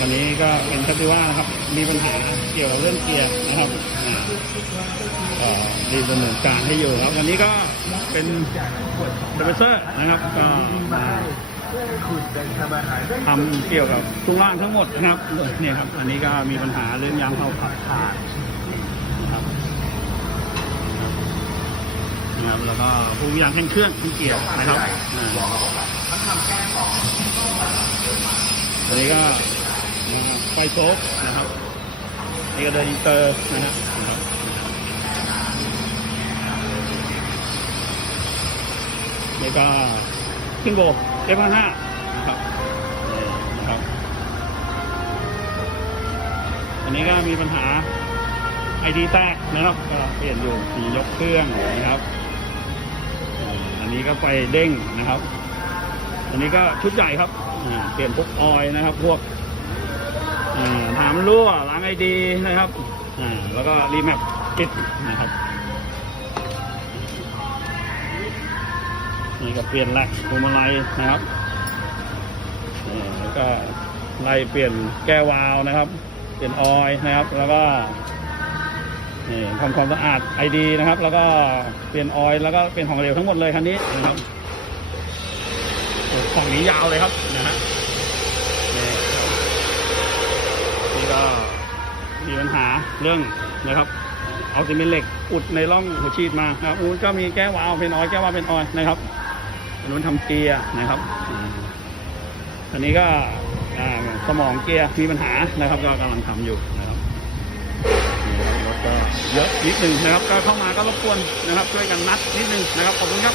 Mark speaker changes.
Speaker 1: วันนี้ก็เป็นคัตติว่านะครับ มีปัญหาเกี่ยวกับเรื่องเกียร์นะครับอ่าก็รีดำเนินการให้อยู่ครับวันนี้ก็เป็นเดเวเซอร์นะครับก็มาทำเกี่ยวกับช่วงล่างทั้งหมดนะครับเนี่ยครับ อันนี้ก็มีปัญหาเรื่องยางเข้าขับขาดนะครับนะครับแล้วก็พวกยางแห้งเครื่องที่เกี่ยวนะครับอันนี้ก็ นะครับไฟโชคนะครับนี่ก็เดินอินเตอร์นะฮะนะครับนี่ก็ขึ้นโบเอฟห้านะครับนะครับ อันนี้ก็มีปัญหาไอดีแตกนะครับก็เปลี่ยนอยู่สียกเครื่องนะครับอันนี้ก็ไฟเด้งนะครับ อันนี้ก็ชุดใหญ่ครับเปลี่ยนพวกออยนะครับ พวก ถามรั่วล้างไอดีนะครับแล้วก็รีแมปปิดนะครับนี่ก็เปลี่ยนแหลกพวงมาลัยนะครับแล้วก็ไล่เปลี่ยนแก้วาวนะครับ เปลี่ยนออยนะครับ แล้วก็นี่ทำความสะอาดไอดีนะครับ แล้วก็เปลี่ยนออยล์แล้วก็เปลี่ยนของเหลวทั้งหมดเลยคันนี้นะครับฝั่งนี้ยาวเลยครับนะฮะนี่นี่ก็ มีปัญหาเรื่องนะครับเอาซีเมนต์เหล็กอุดในร่องหัวฉีดมานะครับอูนก็มีแก้ววาวเป็นออยแก้ววาวเป็นออยนะครับนนู้นทำเกียร์นะครับอันนี้ก็สมองเกียร์มีปัญหานะครับ ก็กำลังทำอยู่นะครับรถก็เยอะนิดหนึ่งนะครับ ก็เข้ามาก็รบกวนนะครับ ช่วยกันนัดนิดหนึ่งนะครับขอบคุณครับ